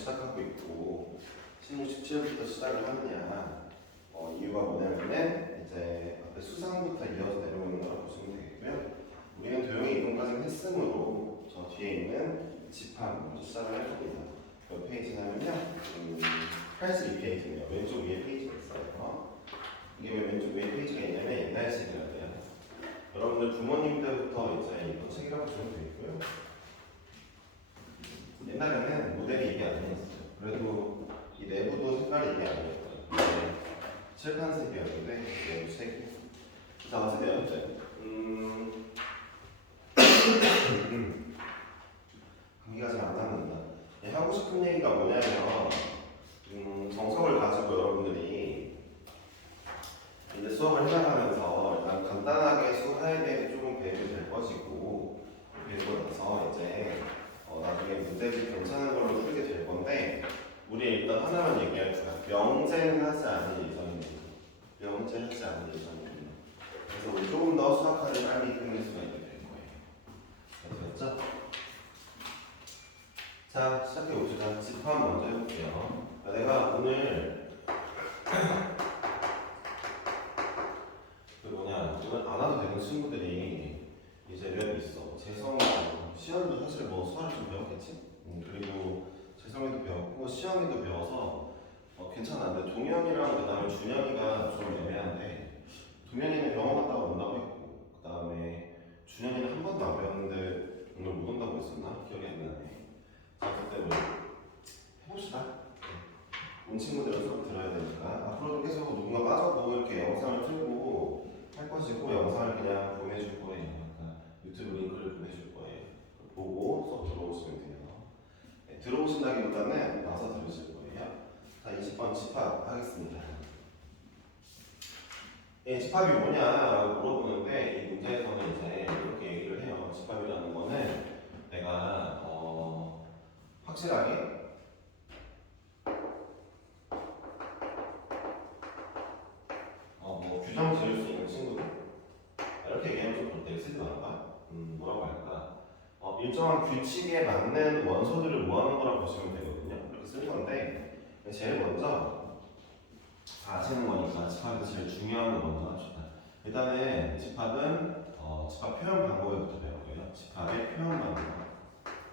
시작하고 있고 16, 17부터 시작을 하느냐 이유가 뭐냐면은 이제 앞에 수상부터 이어서 내려오는 거라고 보시면 되겠고요. 우리는 도형의 이동까지는 했으므로 저 뒤에 있는 집합 먼저 시작을 할 겁니다. 몇 페이지냐면요 82페이지네요. 왼쪽 위에 페이지가 있어요. 이게 왜 왼쪽 위에 페이지가 있냐면 옛날식이라 돼요. 여러분들 부모님 때부터 이제 이거 책이라고 보시면 되겠고요. 옛날에는 모델이 이게 아니었어요. 그래도 이 내부도 색깔이 이게 아니었어요. 이게 칠판색이었는데 내부 색이. 자, 어쨌든 감기가 잘 안 납니다. 하고 싶은 얘기가 뭐냐면 정석을 가지고 여러분들이 이제 수업을 해나가면서 일단 간단하게 수학에 대해 조금 배우게 될 것이고 그리고 나서 이제 나중에 문제집 괜찮은 걸로 풀게 될 건데 우리 일단 하나만 얘기할게요. 명제는 하지 않을 예정입니다. 명제 하지 않을 예정입니다. 그래서 우리 조금 더 수학하를 빨리 끝낼 수가 있게 될 거예요. 됐죠? 자, 시작해 봅시다. 집합 먼저 해볼게요. 내가 오늘 오늘 안 와도 되는 친구들이 이제 몇 있어. 재성이 시험도 사실 뭐 수학을 좀 배웠겠지? 그리고 재성이도 배웠고 시험이도 배워서 괜찮아. 근데 동현이랑 그 다음에 준현이가 좀 애매한데 동현이는 병원 갔다가 온다고 했고 그 다음에 준현이는 한 번도 안 배웠는데 오늘 못 온다고 했었나? 기억이 안 나네. 자, 그때 뭐 해봅시다. 온 친구들은 수업 들어야 되니까 앞으로도 계속 누군가 빠져도 이렇게 영상을 틀고 할 것이고 영상을 그냥 보내줄 거예요. 그러니까 유튜브 링크를 보내줄 거예요. 보고 수업 들어오시면 돼요. 네, 들어오신다기보다는 나서 들으실 거예요. 자, 20번 집합 하겠습니다. 예, 집합이 뭐냐라고 물어보는데 이 문제에서는 이제 이렇게 얘기를 해요. 집합이라는 거는 내가 확실하게 뭐 규정 지을 수 있는 친구들 이렇게 얘기하면 좀 볼때 쓰지 말까? 뭐라고 할까? 일정한 규칙에 맞는 원소들을 모아놓은 거라고 보시면 되거든요. 이렇게 쓸 건데 제일 먼저 아시는 거니까 집합에서 제일 중요한 거 먼저 합시다. 일단은 집합은 집합 표현 방법부터 배워요. 집합의 표현 방법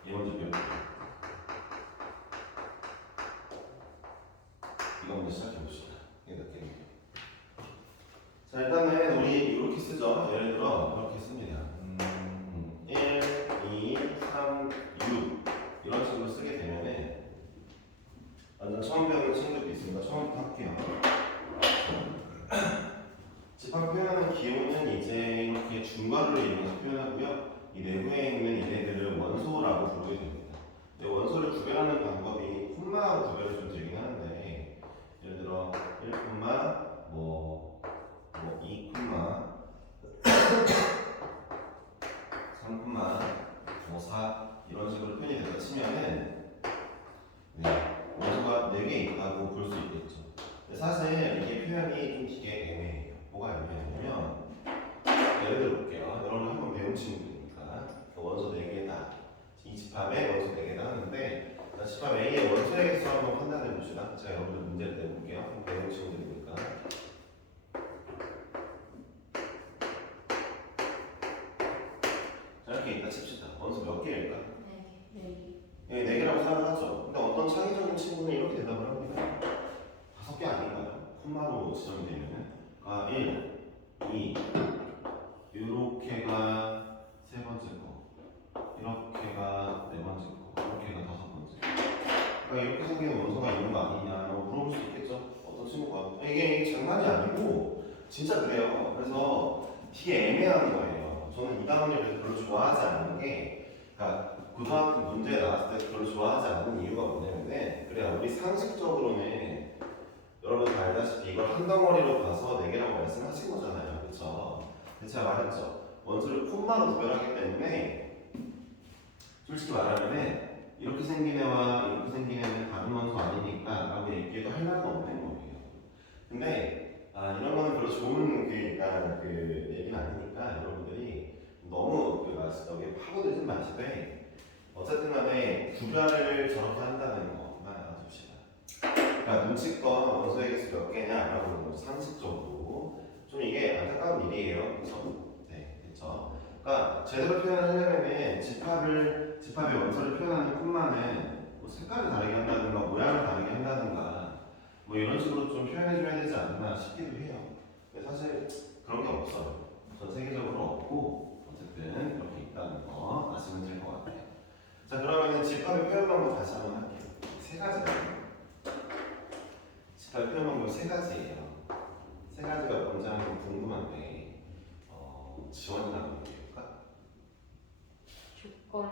이 먼저 배울게요. 이거 먼저 시작해 봅시다. 이게 낫겠네요. 자, 일단은 우리 이렇게 쓰죠. 예를 들어 이렇게 씁니다. 1, 2, 3, 6 이런 식으로 쓰게 되면은 완전 처음 배우는 친구들도 있습니다. 처음부터 할게요. 집합 표현하는 기호는 이제 이렇게 중괄호를 이용해서 표현하고요. 이 내부에 있는 얘네들을 원소라고 부르게 됩니다. 원소를 구별하는 방법이 콤마로 구별을 좀 되긴 하는데 예를 들어 1, 뭐 2, 3, 뭐 4 이런 식으로 표현이 된다 치면은 원소가 4개 있다고 볼 수 있겠죠. 근데 사실 이게 표현이 좀 되게 애매해요. 뭐가 애매하냐면 예를 들어 볼게요. 여러분 한번 배운 친구들이니까 원소 4개다. 이 집합에 원소 4개다 하는데 집합 A의 원소에 대해서 한번 판단해 봅시다. 제가 여러분들 문제를 내볼게요. 배운 친구들이니까. 자, 이렇게 있다 칩시다. 원소 몇 개일까? 4개. 예, 4개라고 생각하죠. 근데 어떤 창의적인 친구는 이렇게 대답을 합니다. 5개 아닌가요? 콤마로 지정이 되면은 1, 2 요렇게가 세 번째 거 이렇게가 네 번째 거 이렇게가 다섯 번째 그러니까 이렇게 생긴 원소가 있는 거 아니냐 물어볼 수 있겠죠. 어떤 친구가 이게 장난이 아니고 진짜 그래요. 그래서 되게 애매한 거예요. 저는 이 단원을 별로 좋아하지 않는 게 그러니까 고등학교 문제에 나왔을 때 별로 좋아하지 않는 이유가 뭐냐면은 그래야 우리 상식적으로는 여러분 다 알다시피 이걸 한 덩어리로 봐서 4개라고 말씀하신 거잖아요. 그렇죠? 제가 말했죠. 원소를 콤마로 구별하기 때문에 솔직히 말하면은 이렇게 생긴 애와 이렇게 생긴 애는 다른 원소 아니니까 라고 얘기해도 할 말은 없는 거예요. 근데 이런 거는 별로 좋은 그 얘기는 아니니까 여러분들이 너무 여기에 파고들지 마시되 어쨌든 간에 구별을 저렇게 한다는 거 그러니까 눈치껏 원소의 개수 몇 개냐 알아보는 거죠. 상식적으로. 좀 이게 안타까운 일이에요. 그렇죠? 네, 됐죠. 그러니까 제대로 표현하려면은 집합의 원소를 표현하는 뿐만은 뭐 색깔을 다르게 한다든가 모양을 다르게 한다든가 뭐 이런 식으로 좀 표현해줘야 되지 않나 싶기도 해요. 근데 사실 그런 게 없어요. 전 세계적으로 없고 어쨌든 이렇게 있다는 거 아시면 될 것 같아요. 자, 그러면은 집합의 표현 방법 다시 한번 할게요. 세 가지가 집합의 표현 방법 세 가지예요. 세 가지가 뭔지 한번 궁금한데 지원이라고 얘기할까? 조건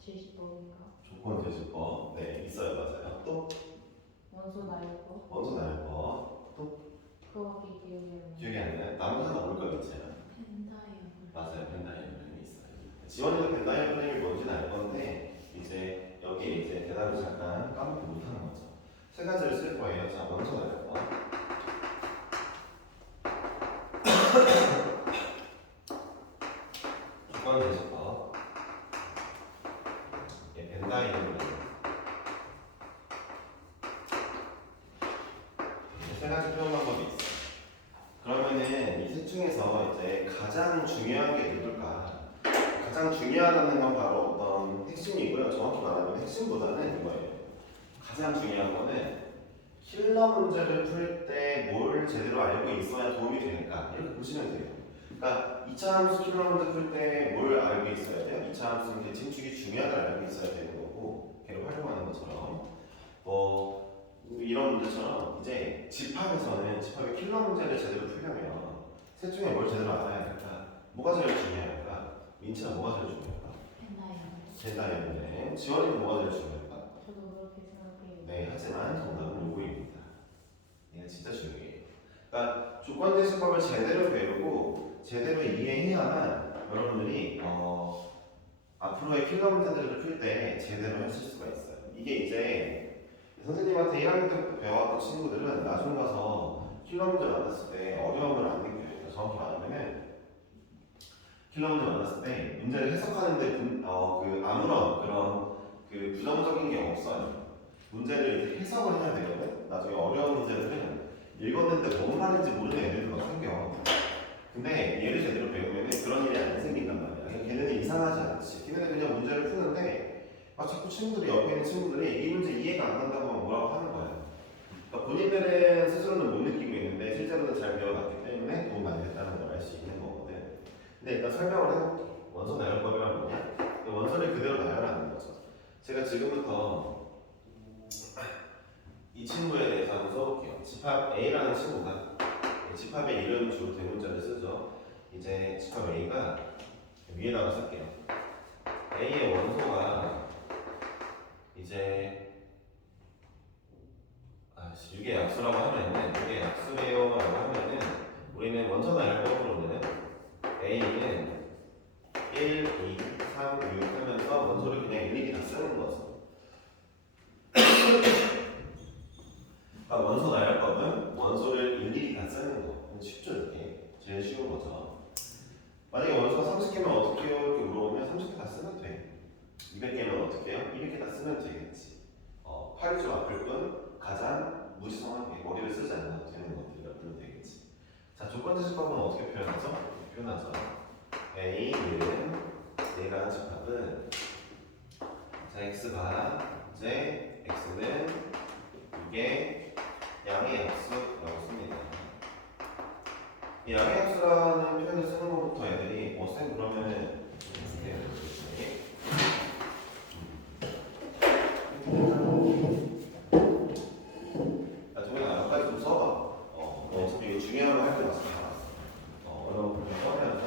제시법인가? 조건 제시법 네 있어요. 맞아요. 또 원소 나열법? 원소 나열법 또 그거밖에 기억이 안 나요. 기억이 안 나요? 나머지 하나 모를 거 있잖아요. 펜다이어블. 맞아요. 벤다이어그램이 있어요. 지원이도 벤다이어그램이 뭔지는 알 건데 이제 여기에 이제 대답을 잠깐 까먹고 못하는 거죠. 세 가지를 쓸 거예요. 자, 먼저 나열법. 조건 제시법. 예, 벤다이어그램. 세 가지 표현 방법이 있어요. 그러면은 이 셋 중에서 이제 가장 중요한 게 누굴까? 가장 중요하다는 건 바로 어떤 핵심이고요. 정확히 말하면 핵심보다는 이거예요. 가장 중요한 거는 킬러 문제를 풀 때 뭘 제대로 알고 있어야 도움이 되니까 이렇게 보시면 돼요. 그러니까 2차 함수 킬러 문제 풀 때 뭘 알고 있어야 돼요? 2차 함수는 대칭축이 중요하다를 알고 있어야 되는 거고 걔를 활용하는 것처럼 이런 문제처럼 이제 집합의 킬러 문제를 제대로 풀려면 셋 중에 뭘 제대로 알아야 될까? 뭐가 제일 중요할까? 민치가 뭐가 제일 중요할까? 펜다이어블. 젠다이어인데 지원이는 뭐가 제일 중요할까? 저도 그렇게 생각해요. 네, 하지만 정답은 요거입니다. 이게 진짜 중요해요. 그러니까 조건 제시법을 제대로 배우고 제대로 이해해야만 여러분들이 앞으로의 킬러 문제들을 풀 때 제대로 하실 수가 있어요. 이게 이제 선생님한테 1학년 때부터 배워왔던 친구들은 나중 가서 킬러 문제 만났을 때 어려움을 안 느껴요. 정확히 말하면은 킬러 문제 만났을 때 문제를 해석하는데 아무런 그런 부정적인 게 없어요. 문제를 이제 해석을 해야 되거든. 나중에 어려운 문제들은 읽었는데 뭔 말인지 모르는 애들도 막 생겨. 근데 얘를 제대로 배우면 그런 일이 안 생긴단 말이야. 그러니까 걔네는 이상하지 않지. 걔네는 그냥 문제를 푸는데 자꾸 친구들이 옆에 있는 친구들이 이 문제 이해가 안 간다고 막 뭐라고 하는 거야. 그러니까 본인들은 스스로는 못 느끼고 있는데 실제로는 잘 배워놨기 때문에 도움 많이 됐다는 걸 알 수 있는 거거든. 근데 일단 설명을 해볼게. 원소 나열법이란 뭐냐? 원소를 그대로 나열하는 거죠. 제가 지금부터 이 친구에 대해서 한번 써볼게요. 집합 A라는 친구가 집합의 이름 주로 대문자를 쓰죠. 이제 집합 A가 위에다가 쓸게요. A의 원소가 이제 이게 약수라고 하면은 이게 약수래요라고 하면은 우리는 원소 나열법으로는 A는 1, 2, 3, 6 하면서 원소를 그냥 일일이 다 쓰는 거죠. 그러니까 원소 나열법은 원소를 일일이 다 쓰는 거. 쉽죠, 이렇게. 제일 쉬운 거죠. 만약에 원소가 30개면 어떻게 해요? 이렇게 물어보면 30개 다 쓰면 돼. 200개면 어떻게 해요? 200개 다 쓰면 되겠지. 팔이 좀 아플 뿐 가장 무지성하게 머리를 쓰지 않아도 되는 것들이라 불러도 되겠지. 자, 조건 제시법은 어떻게 표현하죠? 이렇게 표현하죠. A는 A라는 집합은 자, X가 이제 X는 이게 양의 약수라고 씁니다. 이 양의 약수라는 표현을 쓰는 것부터 애들이 쌤 그러면은 어떻게 해야 되지? 동현아 아까까지 좀 써봐. 어차피 이거 중요한 거 할 때 와서 다 봤어. 어려운 거 좀 꺼내서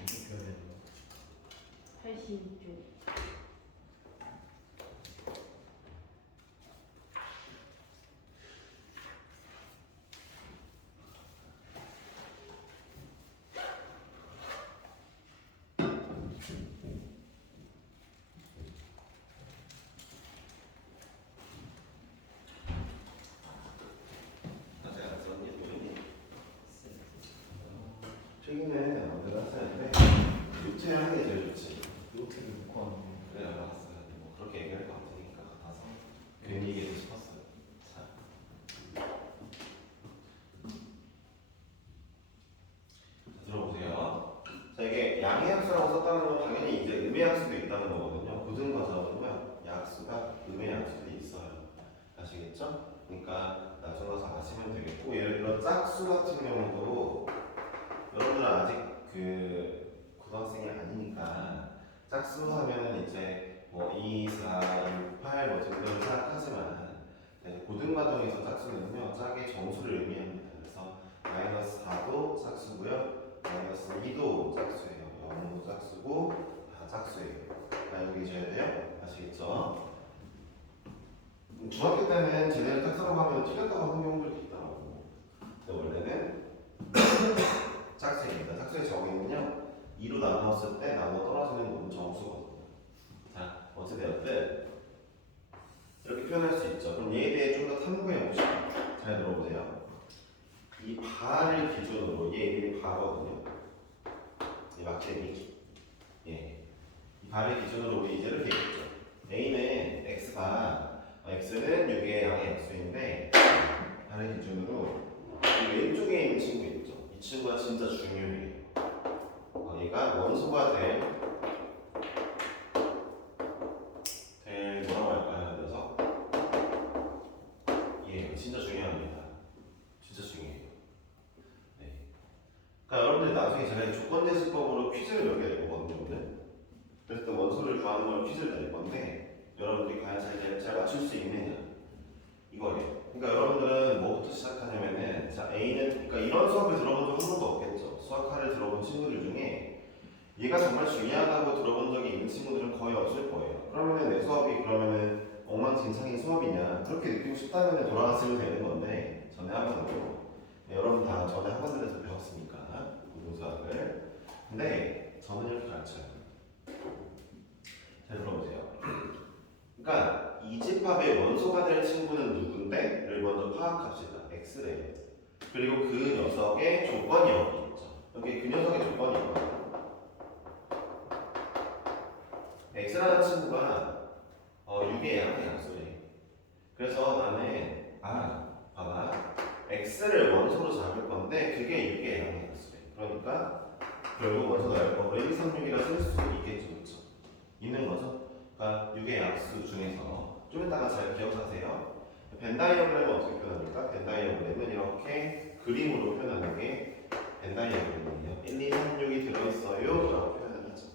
이렇게 표현해. 82쪽. 짝수 같은 경우도 여러분들 아직 그 고등학생이 아니니까 짝수 하면은 이제 뭐 2, 4, 6, 8 뭐 등등을 생각하지만 고등과정에서 짝수는요 짝의 정수를 의미합니다. 그래서 마이너스 4도 짝수고요, 마이너스 2도 짝수예요. 0도 짝수고 다 짝수예요. 알고 계셔야 돼요. 아시겠죠? 중학교 때는 제대로 짝수라고 하면 틀렸다고 하는 경우들도 있더라고. 근데 원래는 짝수입니다. 짝수의 정의는요 2로 나누었을 때 나누어 떨어지는 놈은 정수거든요. 자, 어찌되었든 이렇게 표현할 수 있죠. 그럼 얘에 대해 좀 더 탐구해 봅시다. 잘 들어보세요. 이 바를 기준으로 얘 이름이 바거든요. 이 막대기. 예. 이 바를 기준으로 우리 이제 이렇게 얘기했죠. A는 x는 6의 양의 약수인데 바를 기준으로 이 왼쪽에 있는 친구 있죠. 이 친구가 진짜 중요해요. 얘가 원소가 될 뭐라고 할까요? 그래서 예, 진짜 중요합니다. 진짜 중요해요. 네. 그러니까 여러분들 나중에 제가 조건대시법으로 퀴즈를 몇 개 낼 거거든요. 오늘. 그래서 또 원소를 구하는 걸 퀴즈를 낼 건데 여러분들이 과연 잘 맞출 수 있느냐 이거예요. 그러니까 여러분들은 뭐부터 시작하냐면은 자 A는 그러니까 이런 수학을 들어본 적 한 번도 없겠죠. 수학화를 들어본 친구들 중에 얘가 정말 중요하다고 들어본 적이 있는 친구들은 거의 없을 거예요. 그러면은 내 수업이 그러면은 엉망진창인 수업이냐 그렇게 느끼고 싶다면 돌아갔으면 되는 건데 전에 학원으로 여러분 다 전에 학원들에서 배웠으니까 고등수학을. 근데 저는 이렇게 가르쳐요. 잘 들어보세요. 그러니까 이 집합의 원소가 될 친구는 누군데?를 먼저 파악합시다. X래요. 그리고 그 녀석의 조건이 여기 있죠. 여기 그 녀석의 조건이 있거든요. X라는 친구가 6의 양의 약수래. 그래서 나는 봐봐. X를 원소로 잡을 건데 그게 6의 양의 약수래. 그러니까 결국 원소 나올 거 1, 2, 3, 6이라 쓸 수 있겠죠. 그렇죠? 있는 거죠. 그러니까 6의 약수 중에서 좀 이따가 잘 기억하세요. 벤 다이어그램은 어떻게 표현합니까? 벤 다이어그램은 이렇게 그림으로 표현하는 게 벤 다이어그램이에요. 1, 2, 3, 6이 들어있어요 라고 표현을 하죠.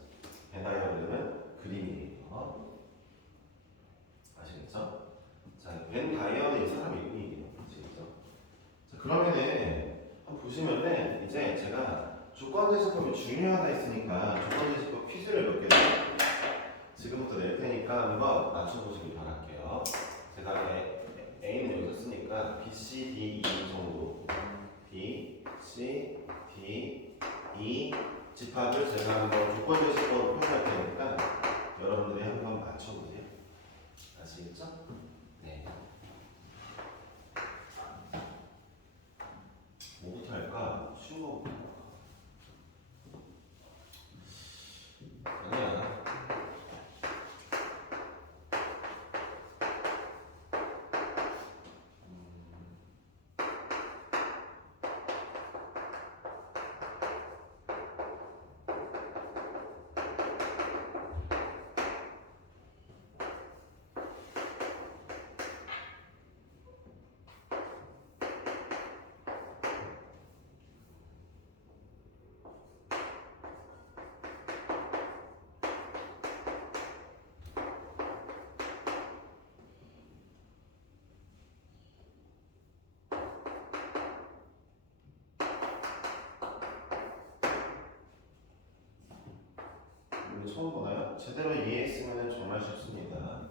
벤 다이어그램은 그림이에요. 아시겠죠? 자, 벤 다이어는 이 사람 이름이에요. 아시겠죠? 자, 그러면은 한번 보시면은 이제 제가 조건제시법이 중요하다 했으니까 조건제시법 퀴즈를 몇 개 지금부터 낼 테니까 한번 맞춰보시길 바랄게요. 제가 A는 여기서 쓰니까 B, C, D, E 정도 B, C, D, E 집합을 제가 한번 조건제시법으로 표현할 테니까 여러분들이 한번 맞춰보세요. 아시겠죠? 네. 뭐부터 할까? 쉬운 거부터 할까? 아니야. 처음 보나요? 제대로 이해했으면 정말 쉽습니다.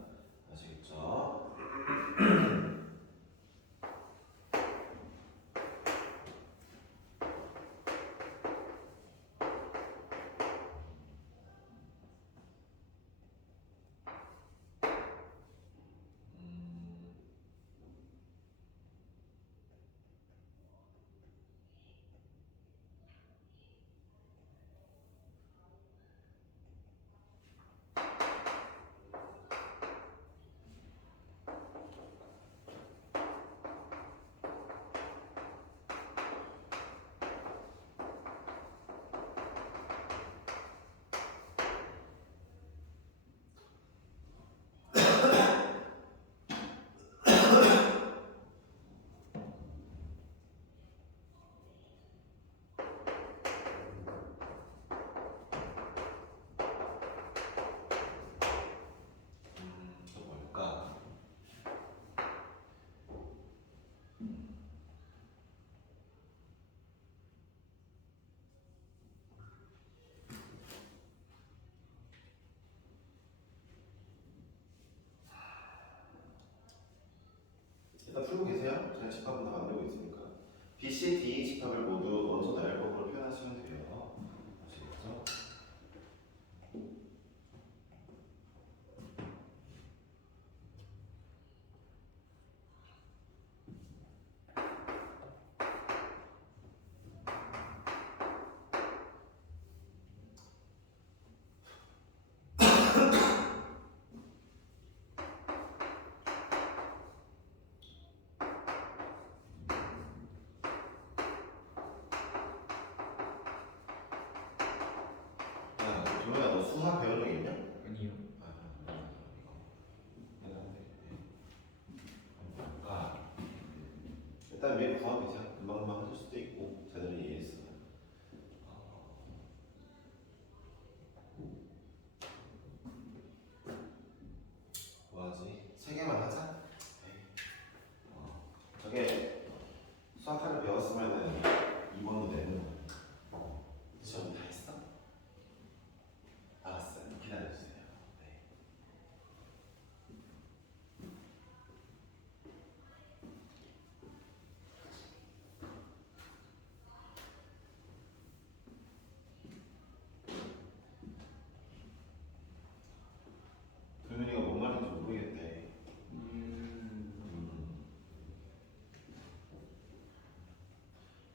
아시겠죠? 집합은 다 만들고 있으니까 B, C, D 집합을 모두 원소 나열법으로 표현하시면 돼요. 아시겠죠? 야, 도현아 너 수학 배운 적 있냐? 아니요. 일단 위에 구하면 금방금방 하실 수도 있고 제대로 이해했으면 뭐하지? 세 개만 하자. 저게 수학하를 배웠으면은 2번도 내는 거야. 시험 다 했어? 알았어요. 기다려주세요. 네. 도윤이가 뭔 말인지 모르겠대.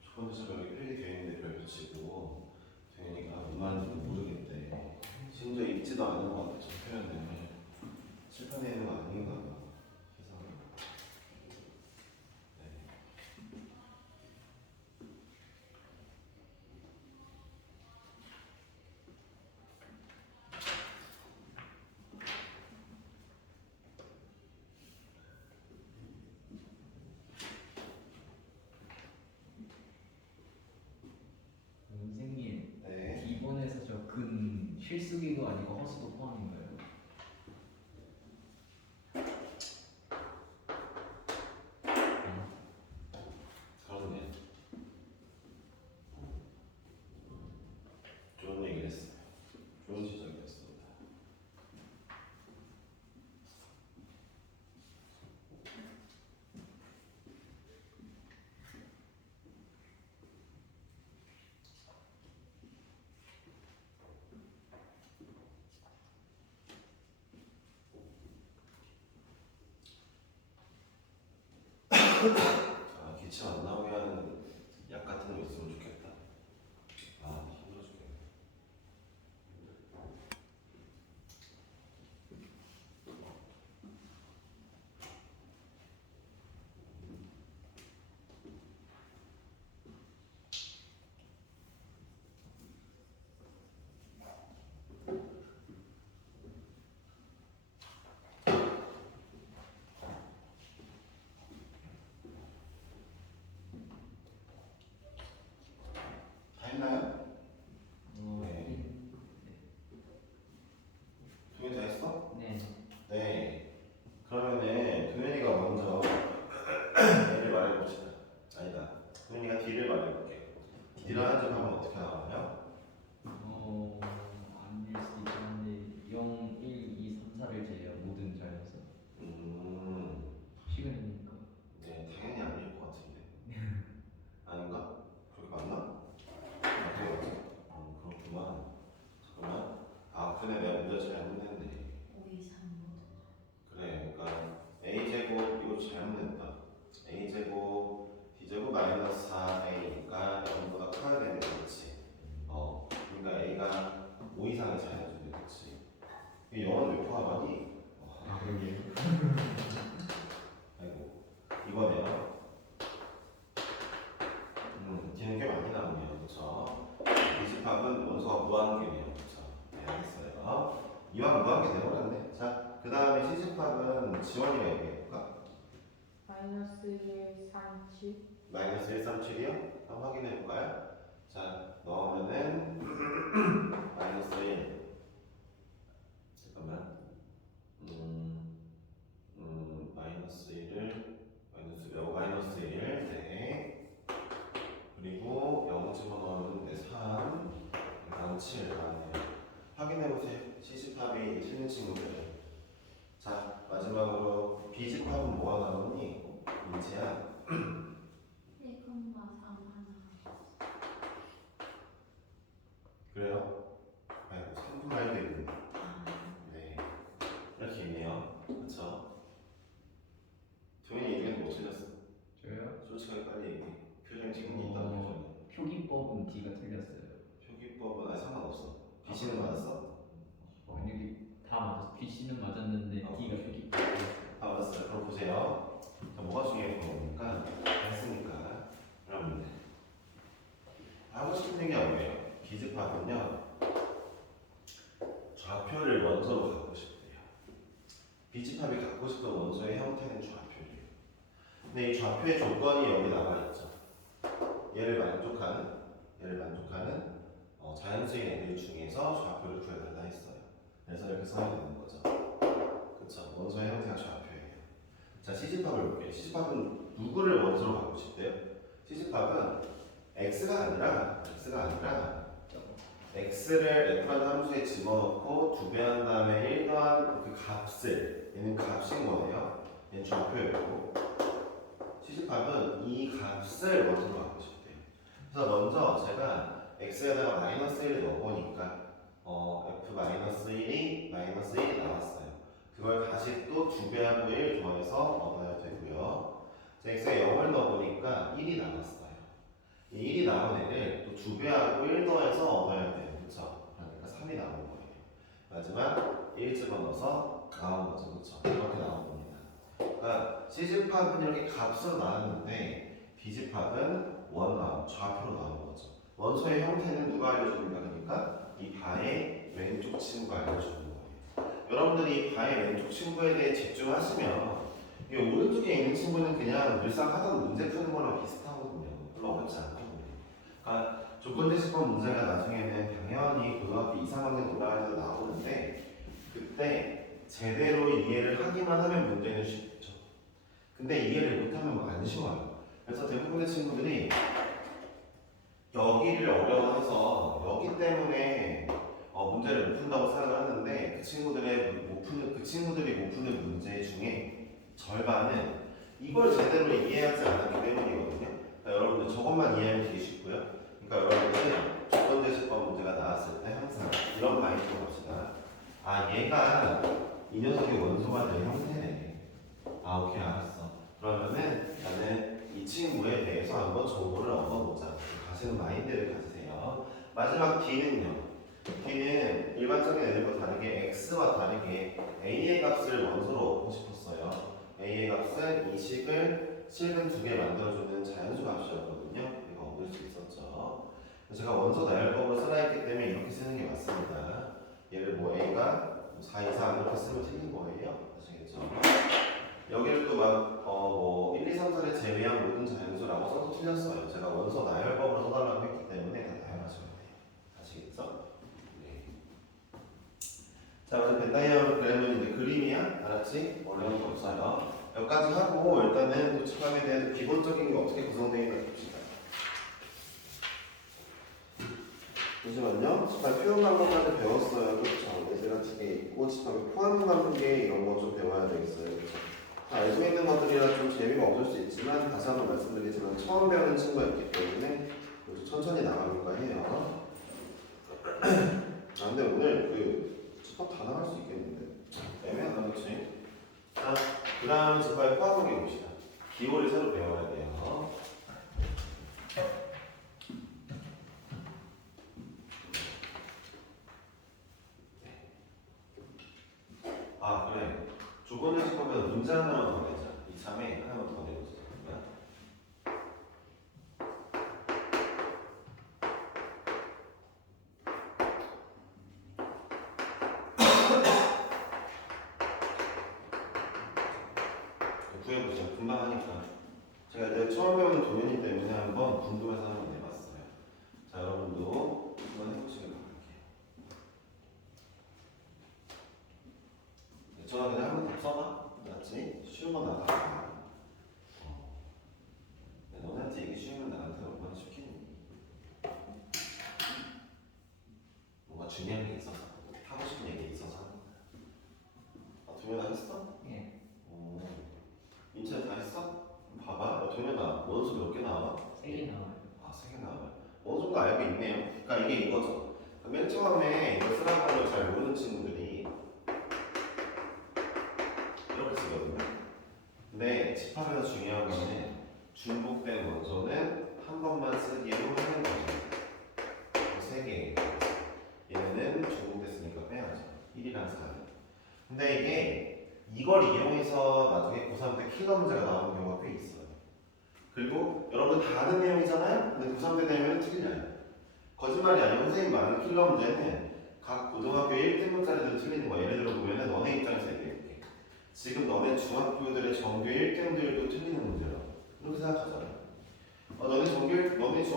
첫 번째 여기 필기되어 있는데 별 붙이고 도윤이가 뭔 말인지 모르겠대. 심지어 읽지도 않은 것 같아. 저 표현을 칠판에 있는 거 아닌가 봐. 그래서 네. 선생님, 네. D번에서 저 근 실수기도 아니고 허수도 포함인가요? 그렇네. 좋은 얘기를 했어요. 좋은 지적이었습니다. 아, 기침 안 나오게 하는 약 같은 거 있으면 좋겠다. 아, 힘들어 죽겠네. 다 했나요? 네. 두 개 다 했어? 네. 네. 그러면은 도현이가 먼저 A를 말해봅시다. 아니다. 도현이가 D를 말해볼게. D를 하는 점 하면 어떻게 나와요? 아닐 수도 있긴 한데 0, 1, 2, 3, 4를 제외한 모든 자연수. 시간이니까. 네, 당연히 아닐 것 같은데. 아닌가? 그렇게 맞나? 아, 그게 맞지? 그렇구만. 잠깐만. 아, 그래, 내가 문제 잘못했네. 5, 2, 3 모든 그래, 그러니까 a제곱 이거 잘못했다. a제곱 d제곱 마이너스 4a니까 0보다 커야 되는 거지. 그러니까 a가 5 이상의 자연수지, 그렇지? 이 0은 왜 포함하니? 그러게요. 아이고, 이거네요. 뒤는 꽤 많이 나오네요, 그렇죠? 이 집합은 원소가 무한계네요, 그렇죠? 네, 알겠어요. 이왕 무한계 내버렸네. 자, 그 다음에 C집합은 지원이가 얘기해볼까? 마이너스 1, 3, 7 마이너스 1, 3, 7이요? 한번 확인해볼까요? 자, 넣으면은 마이너스 1 잠깐만 마이너스 1을 마이너스 1 네. 그리고 0 집어넣으면 3 다음 7 나왔네요. 확인해보세요. C집합이 틀린 친구들. 자, 마지막으로 B집합은 뭐가 나오니? 민지야 BC는 맞았어? 여기 다 맞았어. BC는 맞았는데 D가 표기 아 맞았어요. 그럼 보세요. 자, 뭐가 중요해 보니까 했으니까 여러분들 하고 싶은 얘기가 뭐예요? 비집합은요 좌표를 원소로 갖고 싶대요. 비집합이 갖고 싶은 원소의 형태는 좌표예요. 근데 이 좌표의 조건이 여기 나와 있죠. 얘를 만족하는 자연수인 애들 중에서 좌표를 구해달라 했어요. 그래서 이렇게 써야 되는 거죠. 그렇죠. 원소의 형태가 좌표예요. 자, 시집합을 볼게요. 시집합은 누구를 원소로 갖고 싶대요? 시집합은 x가 아니라 x를 f라는 함수에 집어넣고 2배한 다음에 1 더한 그 값을 얘는 값인 거예요. 얘는 좌표였고 시집합은 이 값을 원소로 갖고 싶대요. 그래서 먼저 제가 x에다가 마이너스 1을 넣어보니까 f-1이 마이너스 1이 나왔어요. 그걸 다시 또 2배하고 1 더해서 얻어야 되고요. 자, x에 0을 넣어보니까 1이 나왔어요. 이 1이 나온 애를 또 2배하고 1 더해서 얻어야 돼요. 그렇죠? 그러니까 3이 나온 거예요. 마지막 1 집어넣어서 나온 거죠. 그렇죠? 이렇게 나온 겁니다. 그러니까 C집합은 이렇게 값으로 나왔는데 B집합은 좌표로 나온 거죠. 원소의 형태는 누가 알려줍니까? 그러니까 이 바의 왼쪽 친구가 알려주는 거예요. 여러분들이 이 바의 왼쪽 친구에 대해 집중하시면 이 오른쪽에 있는 친구는 그냥 늘상 하던 문제 푸는 거랑 비슷하거든요. 별로 어렵지 않거든요. 그러니까 조건제시법 문제가 나중에는 당연히 고등학교 2, 3학년 올라갈 때 나오는데 그때 제대로 이해를 하기만 하면 문제는 쉽죠. 근데 이해를 못하면 안 쉬워요. 그래서 대부분의 친구들이 여기를 어려워해서 여기 때문에 문제를 못 푼다고 생각을 하는데 그 친구들이 못 푸는 문제 중에 절반은 이걸 제대로 이해하지 않았기 때문이거든요. 그러니까 여러분들 저것만 이해하면 되게 쉽고요. 그러니까 여러분들은 조건제시법 문제가 나왔을 때 항상 이런 마인드로 갑시다. 아 얘가 이 녀석의 원소가 될 형태네. 아 오케이 알았어. 그러면은 나는 이 친구에 대해서 한번 정보를 얻어보자. 가시는 마인드를 가지세요. 마지막 D는요. D는 일반적인 애들과 다르게 X와 다르게 A의 값을 원소로 얻고 싶었어요. A의 값은 이 식을 실근 2개 만들어주는 자연수 값이었거든요. 이거 얻을 수 있었죠. 제가 원소 나열법으로 써놔있기 때문에 이렇게 쓰는 게 맞습니다. 얘를 뭐 A가 4 이상 이렇게 쓰면 틀린 거예요. 아시겠죠? 여기를 또 막 1, 2, 3, 4를 제외한 모든 자연수라고 써도 틀렸어요. 제가 원소 나열법으로 써달라고 했기 때문에 다 나열하셔야 돼요. 아시겠죠? 네. 자, 그래서 벤다이어그램은 이제 그림이야. 알았지? 어려운 거 없어요. 여기까지 하고 일단은 도치감에 대한 기본적인 게 어떻게 구성되어 있나 봅시다. 잠시만요. 집합 표현 방법까지 배웠어요. 그렇죠? 예제가 2개 있고 집합의 포함 관계 이런 거 좀 배워야 되겠어요. 그렇죠? 다 알고 있는 것들이라 좀 재미가 없을 수 있지만 다시 한번 말씀드리지만 처음 배우는 친구가 있기 때문에 천천히 나가볼까 해요. 아 근데 오늘 그 집합 다 나갈 수 있겠는데 애매하다 그렇지? 자, 그 다음 집합의 포함 관계 봅시다. 기호를 새로 배워야 돼요. 아 그래. 조건을 짚으면 문제 하나만 더 내자. 이참에 하나만 더 내보자. 구해보세요. 금방 하니까. 제가 이제 처음 배우는 도면이기 때문에 한번 궁금해서 한번 내봤어요. 자 여러분도 한번 해보시길 바랄게요. 전화 그냥 한번 더 써봐. 맞지? 쉬운 건 나가. 너네한테 얘기 쉬우면 나한테 얼마나 쉽겠니? 뭔가 중요한 게 있어서 하고 싶은 얘기 있어서 하는 거야. 도면아 했어? 예. 오. 인체 다 했어? 봐봐. 도면아 원수 몇 개 나와? 3개 나와요. 아 3개 나와요. 어느 정도 알고 있네요. 그러니까 이게 이거죠. 맨 처음에 이거 쓰라는 걸 잘 모르는 친구들이 이렇게 쓰거든요. 근데 집합에서 중요한 거는 중복된 원소는 한 번만 쓰기로 하는 거죠. 3개. 얘는 고3 때 킬러 문제가 나오는 경우가 꽤 있어요. 그리고 여러분 다 아는 내용이잖아요? 근데 고3 때 되면 틀려요. 거짓말이 아니고 선생님 많은 킬러 문제는 각 고등학교 1등급짜리들 틀리는 거야. 예를 들어 보면은 너네 입장에서 얘기해볼게. 지금 너네 중학교들의 전교 1등들도 틀리는 문제라고. 그렇게 생각하잖아요. 너네 중학교에서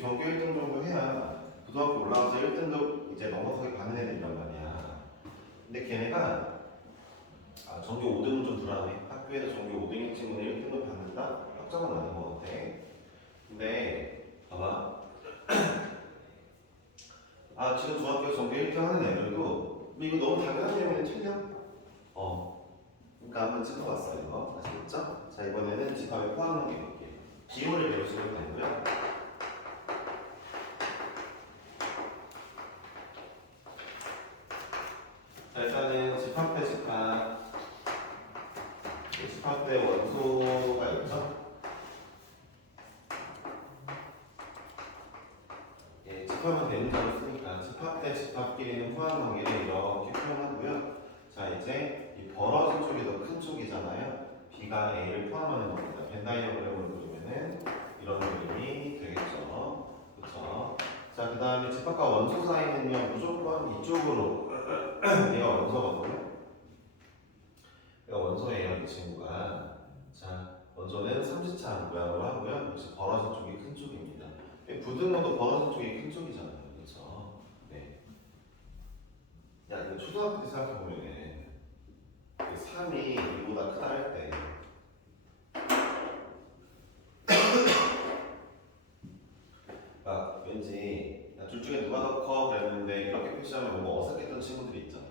전교 1등 정도 해야 고등학교 올라가서 1등도 이제 넘어서게 가는 애들이란 말이야. 근데 걔네가 전교 5등은 좀 불안해. 학교에서 전교 5등인 친구는 1등도 받는다? 확정은 아닌 것 같아. 근데 봐봐. 지금 중학교 전교 1등 하는 애들도 이거 너무 당연한 내용이면 틀려? 그러니까 한번 찍어봤어요. 이거 아시겠죠? 자, 이번에는 집합에 포함한 게 볼게요. 기호를 배우시면 되고요. 자, 일단은 집합 대 집합. 집합 대 원소가 있죠? 예, 집합은 대문자로 쓰니까 집합 대 집합끼리는 포함 관계를 이렇게 표현하고요. 자, 이제 이 벌어진 쪽이 더 큰 쪽이잖아요. B가 A를 포함하는 겁니다. 벤 다이어그램으로 그리면은 이런 그림이 되겠죠. 그렇죠? 자, 그 다음에 집합과 원소 사이는요, 무조건 이쪽으로 얘가 원소거든요. 얘가 원소예요, 이 친구가. 자, 원소는 삼지차 모양으로 하고요. 역시 벌어진 쪽이 큰 쪽입니다. 부등호도 벌어진 쪽이 큰 쪽이잖아요. 그렇죠? 네. 야, 이거 초등학교 때 생각해보면 3이 2보다 크다 할 때 왠지 둘 중에 누가 더 커? 그랬는데 이렇게 표시하면 뭔가 어색했던 친구들이 있잖아.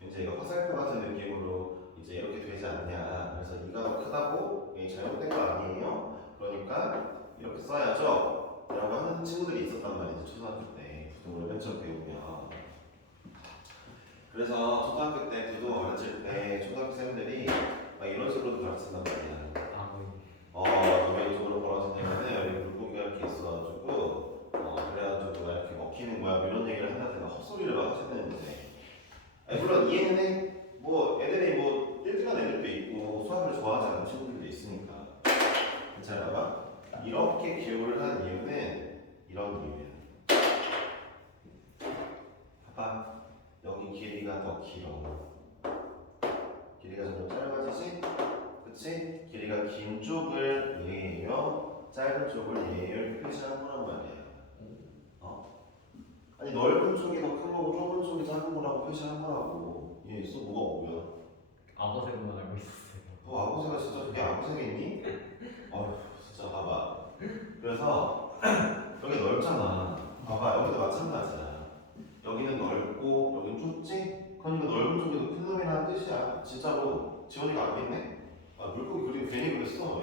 왠지 이거 화살표 같은 느낌으로 이제 이렇게 되지 않냐. 그래서 이가 더 크다고? 이게 잘못된 거 아니에요? 그러니까 이렇게 써야죠. 라고 하는 친구들이 있었단 말이지, 초등학교 때. 부등호를 맨 처음 배우면. 그래서 초등학교 때 부등호 가르칠 때 초등학생들이 막 이런 식으로 가르친단 말이야. 여기 쪽으로 벌어지냐면은 여기 물고기가 이렇게 있어가지고 그래가지고 이렇게 먹히는 거야. 이런 얘기를 한다든가 헛소리를 막 하시는데 물론 이해는 해. 뭐 애들이 뭐 1등한 애들도 있고 수학을 좋아하지 않는 친구들도 있으니까. 잘 봐봐. 이렇게 기호를 하는 이유는 이런 이유야. 봐봐. 여기 길이가 더 길어. 길이가 점점 짧아지지? 그치? 길이가 긴 쪽을 얘예요. 짧은 쪽을 얘예요. 이렇게 표시하는 거란 말이야. 아니 넓은 쪽이 더 큰 거고 좁은 쪽이 작은 거라고 표시하는 거라고. 이해했어? 뭐가 뭐야? 악어새구만 알고 있었어요. 악어새가 진짜 그게 악어새겠니? 어휴 진짜 봐봐. 그래서 여기 넓잖아. 봐봐 여기도 마찬가지야. 여기는 넓고 여기는 좁지? 그러니까 넓은 쪽이 더 큰 놈이라는 뜻이야. 진짜로 지원이가 알겠네? 물고기 그림 괜히 그랬어.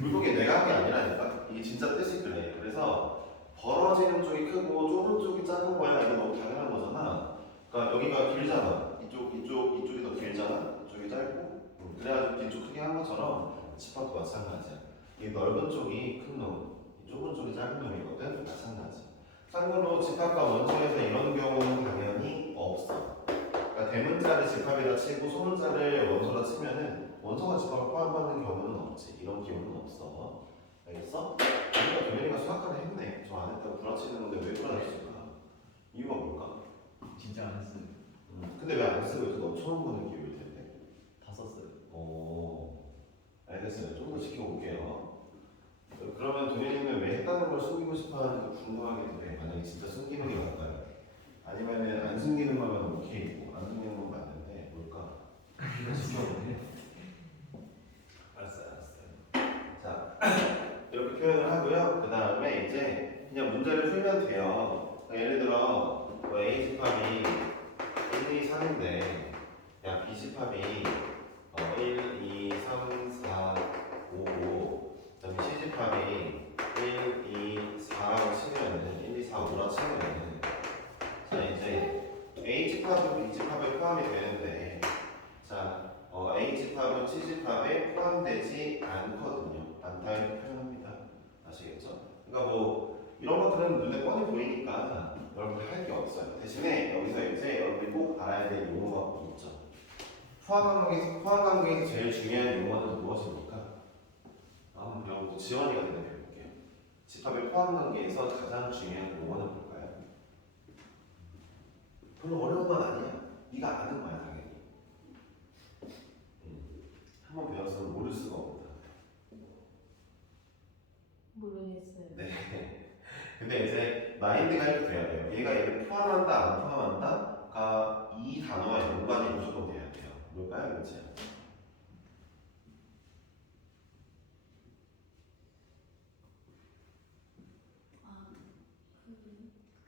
물고기 내가 한 게 아니라니까. 이게 진짜 뜻이 그래. 그래서 벌어지는 쪽이 크고 좁은 쪽이 작은 거야. 이거 너무 당연한 거잖아. 그러니까 여기가 길잖아. 이쪽이 더 길잖아. 이쪽이 짧고. 그래가지고 뒤쪽 크게 한 것처럼 집합도 마찬가지야. 이 넓은 쪽이 큰 놈, 좁은 쪽이 작은 놈이거든. 마찬가지. 참고로 집합과 원소에서 이런 경우는 당연히 없어. 그러니까 대문자를 집합에다 치고 소문자를 원소라 치면은 원소가 집합을 포함받는 경우는 없지. 이런 기호는 없어. 알겠어? 그러니까 도현이가 수학과를 했네. 저 안 했다고 부라치는 건데 왜 부라치실까? 이유가 뭘까? 진짜 안 했어요. 근데 왜 안 쓰고 있어? 너 처음 보는 기호일 텐데. 다 썼어요. 알겠어요. 좀 더 지켜볼게요. 그러면 동현이는 왜 했다는 걸 숨기고 싶어 하는지 궁금하긴 해. 만약에 진짜 숨기는 게 맞다면. 아니면은 안 숨기는 거면 오케이고 안 숨기는 건 맞는데 뭘까? 알았어요. 자 이렇게 표현을 하고요. 그 다음에 이제 그냥 문제를 풀면 돼요. 예를 들어 뭐 A 집합이 1, 2, 3인데 야 B 집합이 1, 2, 3, 4, 5, 그다음에 C 집합이 1, 2, 4라고 치면은 1, 2, 4, 5라 치면은 자 이제 A 집합은 B 집합에 포함이 되는데 자 A 집합은 C 집합에 포함되지 않거든요. 않다 이렇게 표현합니다. 아시겠죠? 그러니까 뭐 이런 것들은 눈에 뻔히 보이니까 여러분들 할 게 없어요. 대신에 여기서 이제 여러분들이 꼭 알아야 될 용어가 있죠. 포함 관계에서 제일 중요한 용어는 무엇입니까? 한번 배워보고 지원이가 되는 배워볼게요. 집합의 포함 관계에서 가장 중요한 용어는 뭘까요? 별로 어려운 건 아니야. 네가 아는 거야 당연히. 한번 배웠으면 모를 수가 없다. 모르겠어요. 네. 근데 이제 마인드가 이렇게 돼야 돼요. 얘가 얘를 포함한다 안 포함한다가 이 단어와 연관이 무조건 돼야 돼요. 뭘까요, 그렇지?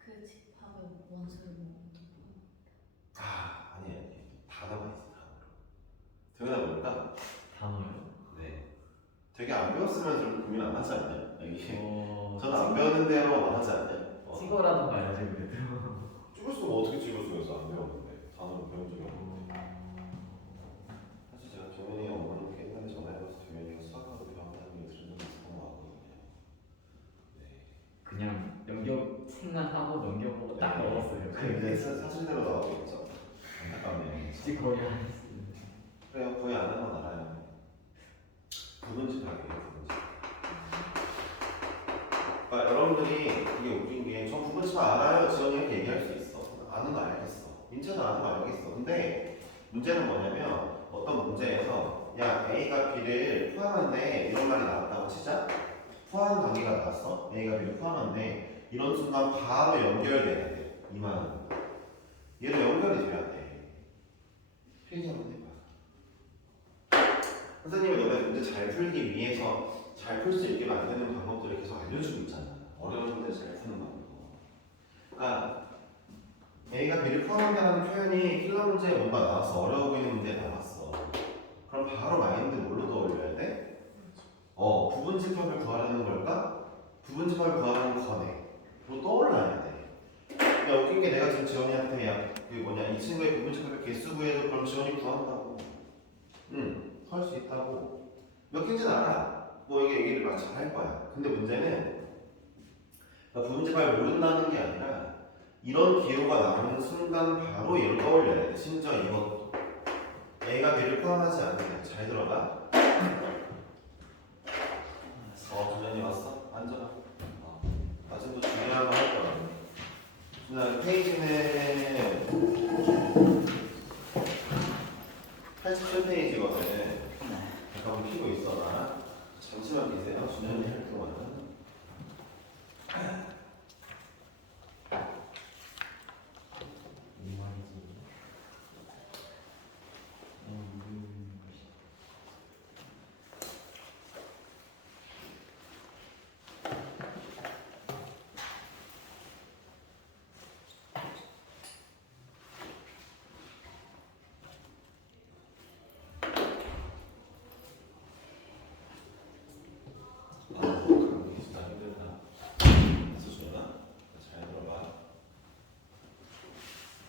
그 집합의 원소를 모두 아니 단어가 있어 단어로. 정답 뭘까? 단어요. 네. 되게 안 배웠으면 좀 고민 안 하지 않냐? 이게 저는 안 찍- 배웠는 대로 하지 않냐? 찍어라도 봐야지 그래도. 찍을 수가 어떻게 찍을 수가 있어? 안 배웠는데 단어를 배운 적이 없는데. 사실 제가 정현이가 어머님께 옛날에 전화해봐서 정현이가 수학하고 배웠다는 얘기 들은 적이 있었던 것 같거든요. 네. 그냥 생각하고 넘겨보고 딱 네. 넣었어요. 근데 사실대로 나오겠죠. 안타깝네요. 진짜 거의 안 했어요. 그래요. 거의 안 하는 건 알아요. 부분집합이에요. 부분집합. 그러니까 여러분들이 되게 웃긴 게 저 부분집합 알아요. 지원이 이렇게 얘기할 수 있어. 아는 거 알겠어. 민채도 아는 거 알겠어. 근데 문제는 뭐냐면 어떤 문제에서 야 A가 B를 포함한데 이런 말이 나왔다고 치자. 포함 관계가 나왔어. A가 B를 포함한데 이런 순간 바로 연결돼야 돼. 이 말은. 얘도 연결이 돼야 돼. 페이지 한번 해봐. 선생님이 너네 문제 잘 풀기 위해서 잘 풀 수 있게 만드는 방법들을 계속 알려주고 있잖아. 어려운 문제 잘 푸는 방법. 그러니까 A가 B를 포함한다는 표현이 킬러 문제에 뭔가 나왔어. 어려워 보이는 문제에 나왔어. 그럼 바로 마인드 뭘로 떠올려야 돼? 부분집합을 구하려는 걸까? 부분집합을 구하려는 거네. 로 떠올라야 돼. 야 웃긴 게 내가 지금 지원이한테 이 친구의 부분집합의 개수 구해도 그럼 지원이 구한다고. 할 수 있다고. 몇 개인지는 알아. 뭐 이게 얘기를 막 잘 할 거야. 근데 문제는 부분집합을 모른다는 게 아니라 이런 기호가 나오는 순간 바로 얘를 떠올려야 돼. 심지어 이것도 A가 B를 포함하지 않는다. 잘 들어봐. 준현이 왔어? 앉아봐. 아직도 중요한 거 할 거야. 준현아 페이지는 87페이지거든. 잠깐만 키고 있어라. 잠시만 계세요. 준현이 할 동안. 이 말이지. 진짜 힘들다. 그래서 준현아 잘 들어봐.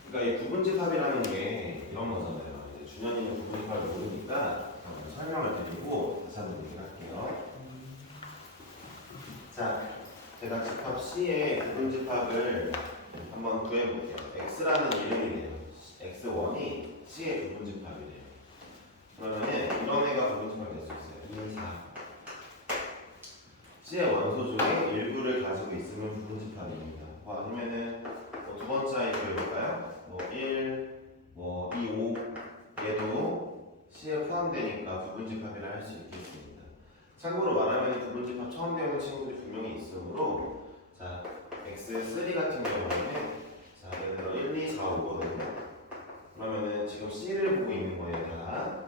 그러니까 이 부분집합이라는 게 이런 거잖아요. 이제 준현이는 부분집합을 모르니까 설명을 드리고 다시 한번 얘기를 할게요. 자, 제가 집합 C의 부분집합을 한번 구해볼게요. X라는 이름이네요. X1이 C의 부분집합이래요. 그러면은 이런 애가 부분집합이 될 수 있어요. 2, 4. C의 원소 중에 일부를 가지고 있으면 부분집합입니다. 아니면은 두 번째 아이 구해볼까요? 1, 2, 5 얘도 C에 포함되니까 부분집합이라 할 수 있겠습니다. 참고로 말하면 부분집합 처음 배우는 친구들이 분명히 있으므로 자 X3 같은 경우에는 자 예를 들어 1, 2, 4, 5거든요. 그러면은 지금 C를 보고 있는 거예요 다.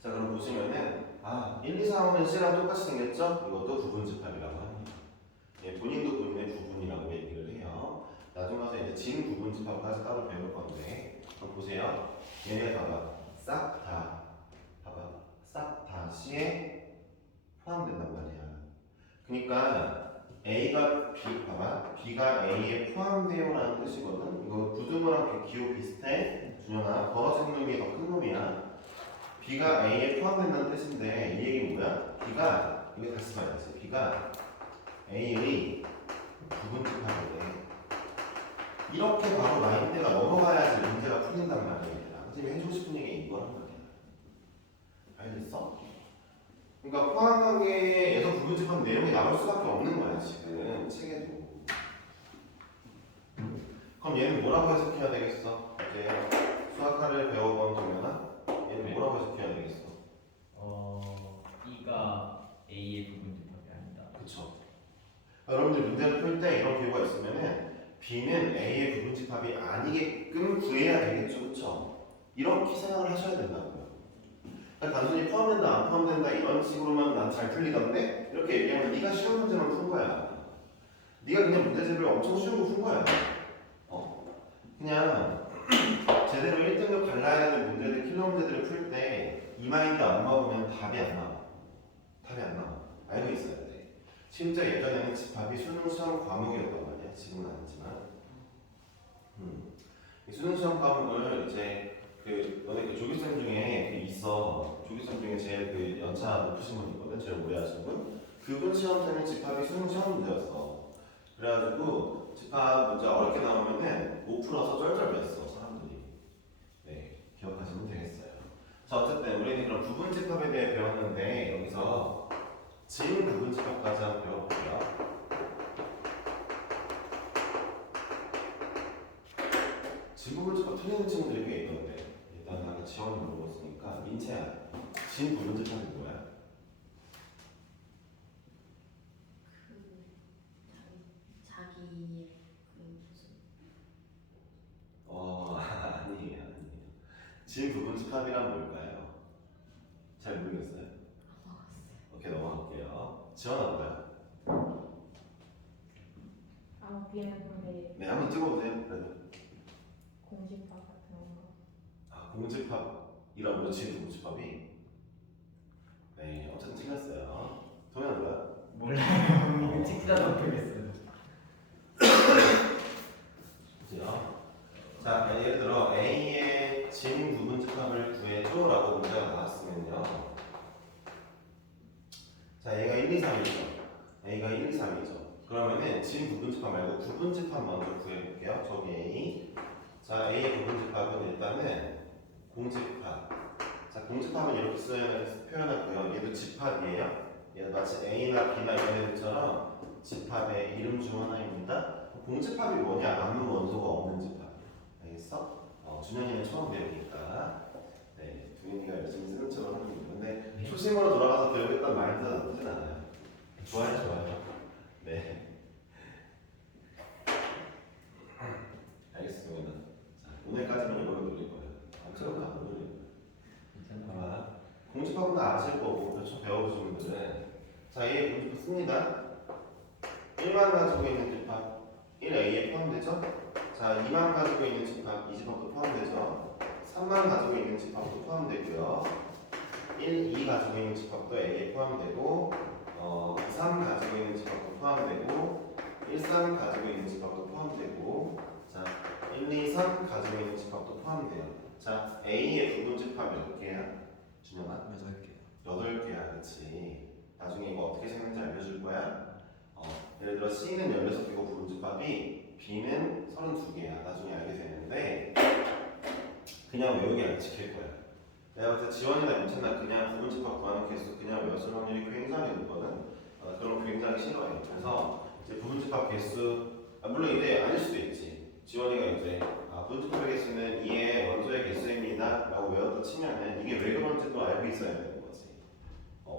자 그럼 보시면은 1, 2, 4, 5는 C랑 똑같이 생겼죠? 이것도 부분집합이라고 합니다. 예, 본인도 본인의 부분이라고 얘기를 해요. 나중에 가서 이제 진 부분집합까지 따로 배울 건데 그럼 보세요. 얘네 봐봐. 싹 다 C에 포함된단 말이야. 그러니까 A가 B 봐봐. B가 A에 포함돼요라는 뜻이거든. 이거 부등호랑 기호 비슷해. 준현아 벌어진 놈이 더 큰 놈이야. B가 A에 포함된다는 뜻인데 이 얘기 뭐야? B가 이거 다시 봐야지. B가 A의 부분집합이래. 이렇게 바로 마인드가 넘어가야지 문제가 풀린단 말이야. 선생님이 해주고 싶은 얘기 이거란 말이야. 알겠어? 그러니까 포함관계에서 부분집합 내용이 나올 수밖에 없는 거야 지금 책에도. 그럼 얘는 뭐라고 해석해야 되겠어? 이제 수학화를 배워본 동현아, 얘는 뭐라고 해석해야 되겠어? E가 A의 부분집합이 아니다. 그쵸? 여러분들 문제를 풀 때 이런 경우가 있으면은 B는 A의 부분집합이 아니게끔 구해야 되겠죠, 그쵸? 이렇게 생각을 하셔야 된다고요. 그러니까 단순히 포함된다, 안 포함된다 이런 식으로만 난 잘 풀리던데 이렇게 얘기하면 네가 쉬운 문제만 푼 거야. 네가 그냥 문제집을 엄청 쉬운 거 푼 거야. 그냥 제대로 1등급 갈라야 되는 문제들, 킬러 문제들을 풀 때 이 마인드 안 먹으면 답이 안 나와. 답이 안 나와. 알고 있어야 돼. 심지어 예전에는 집합이 수능 시험 과목이었단 말이야. 지금은 아니지만. 이 수능 시험 과목을 이제 너네 그 조교쌤 중에 있어. 조교쌤 중에 제일 그 연차 높으신 분 있거든. 제일 오래 하신 분. 그분 시험 때는 집합이 수능 시험 문제였어. 그래가지고 집합 문제 어렵게 나오면은 못 풀어서 쩔쩔맸어 사람들이. 네, 기억하시면 되겠어요. 자, 어쨌든 우리는 그럼 부분집합에 대해 배웠는데 여기서 진 부분집합까지 한번 배워볼게요. 진 부분집합 틀리는 친구들이 꽤 있던데 일단 나는 지원을 물어봤으니까 민채야, 진 부분집합이 뭐야? 자기의 그 무슨 아니에요. 진 부분집합이란 뭘까요? 잘 모르겠어요. 오케이, 넘어갈게요. 지원아 뭐야? 비행하는데 네, 한번 찍어보세요. 그래도. 공집합 같은 거. 공집합이라고요? 진 부분집합이? 네, 어쨌든 틀렸어요. 동현아 뭐야? 몰라요. 찍지도 못하겠어요. 그죠? 자, 예를 들어 A의 진 부분집합을 구해줘라고 문제가 나왔으면요. 자, 얘가 1, 2, 3이죠. A가 1, 2, 3이죠. 그러면은 진 부분집합 말고 부분집합 먼저 구해볼게요. 저기 A. 자, A의 부분집합은 일단은 공집합. 자, 공집합은 이렇게 표현하고요. 얘도 집합이에요. 얘도 마치 A나 B나 이런 애들처럼 집합의 이름 중 하나입니다. 공집합이 뭐냐? 아무 원소가 없는 집합. 알겠어? 준현이는 처음 배우니까. 네, 두현이가 열심히 쓰는 척을 하고 있는데 초심으로 돌아가서 배우겠다는 마인드가 나쁘진 않아요. 좋아요. 네. 알겠습니다. 자, 오늘까지는 이걸로 놀릴 거예요. 처럼 다 놀릴 거예요. 아마 공집합은 다 아실 거고, 그렇죠? 배워보신 분들은. 자, A의 공집합 씁니다. 1만 가지고 있는 집합 1A에 포함되죠? 자, 2만 가지고 있는 집합, 이 집합도 포함되죠? 3만 가지고 있는 집합도 포함되고요. 1, 2 가지고 있는 집합도 A에 포함되고 3 가지고 있는 집합도 포함되고 1, 3 가지고 있는 집합도 포함되고 자, 1, 2, 3 가지고 있는 집합도 포함돼요. 자, A의 부분집합 몇 개야? 준영아? 8개야, 그치? 나중에 이거 어떻게 생겼는지 알려줄 거야. 예를 들어 C는 16개고 부분집합이 B는 32개야. 나중에 알게 되는데 그냥 외우기 안 지킬 거야. 내가 볼때 지원이나 민채나 그냥 부분집합 구하는 개수 그냥 외웠을 확률이 굉장히 높거든. 그런 거 굉장히 싫어해. 그래서 이제 부분집합 개수 물론 이제 아닐 수도 있지. 지원이가 이제 부분집합의 개수는 2의 원소의 개수입니다 라고 외웠다 치면은 이게 왜 그런지도 알고 있어야 되는 거지.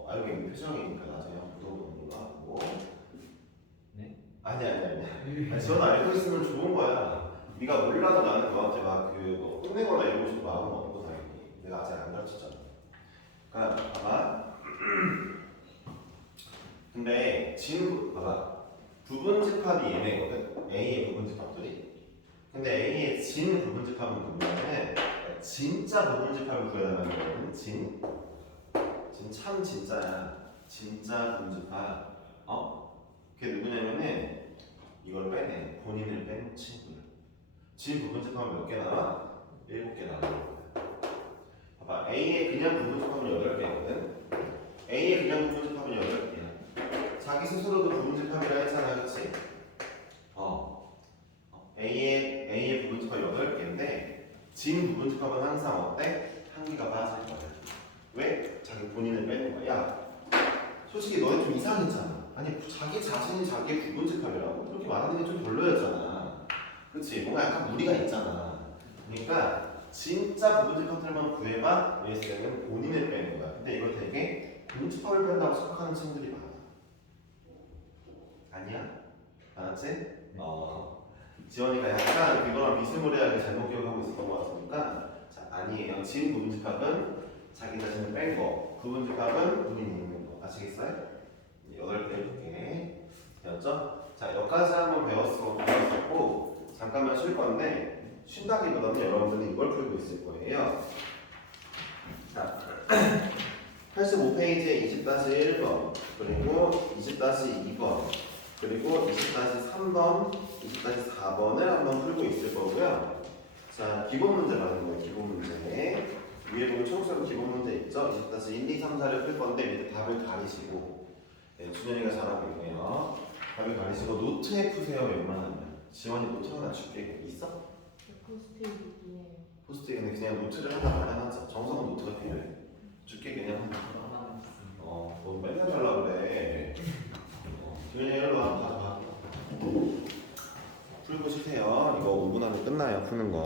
알고 있는 표정이니까 나중에 한번 물어보는 걸로 하고. 네? 아니야. 지원 알고 있으면 좋은 거야. 네가 몰라도 나는 너한테 막 혼내거나 이러고 싶은 마음은 없고 당연히. 내가 아직 안 가르쳤잖아. 그러니까 봐봐. 근데 봐봐. 부분집합이 얘네거든. A의 부분집합들이. 근데 A의 진 부분집합은 뭐냐면 진짜 부분집합을 구해달라는 거거든. 진 참 진짜야. 진짜 부분집합. 그게 누구냐면은 이걸 빼내. 본인을 뺀 친구야. 진 부분집합은 몇 개 나와? 7개 나와. 봐봐. A의 그냥 부분집합은 8개거든. A의 그냥 부분집합은 8개야. 자기 스스로도 부분집합이라 했잖아, 그치? A의 부분집합 8개인데 진 부분집합은 항상 어때? 한 개가 빠질 거야. 왜? 자기 본인을 빼는 거야. 야, 솔직히 너네 좀 이상했잖아. 아니 자기 자신이 자기의 부분집합이라고 그렇게 말하는 게 좀 별로였잖아. 그렇지? 뭔가 약간 무리가 있잖아. 그러니까 진짜 부분집합들만 구해봐. 웨이스는 본인을 빼는 거야. 근데 이걸 되게 부분집합을 뺀다고 생각하는 친구들이 많아. 아니야? 알았지? 지원이가 약간 그거랑 비스무리하게 잘못 기억하고 있었던 것 같으니까 자, 아니에요. 진 부분집합은 자기 자신을 뺀 거, 부분집합은 본인이 있는 거. 아시겠어요? 8개 이렇게 되었죠? 자, 여기까지 한번 배웠었고 잠깐만 쉴 건데 쉰다기보다는 여러분들이 이걸 풀고 있을 거예요. 자, 85페이지에 20-1번 그리고 20-2번 그리고 20-3번, 20-4번을 한번 풀고 있을 거고요. 자, 기본 문제 받는 거예요. 기본 문제. 위에 보면 초록색 기본 문제 있죠? 20-1, 2, 3, 4를 풀 건데 밑에 답을 가리시고 네, 준현이가 잘하고 있네요. 답을 가리시고 노트에 푸세요. 웬만하면. 지원이 노트 하나 줄게. 있어? 포스트잇이에요. 포스트잇 그냥 노트를 하나 마련하자. 정성은 노트가 필요해. 줄게 그냥 하나. 하나 있습니다. 너 맨날 잘라 그래. 준현이 일로 와. 봐. 풀고 쉬세요. 이거 5분 안에 끝나요. 푸는 거.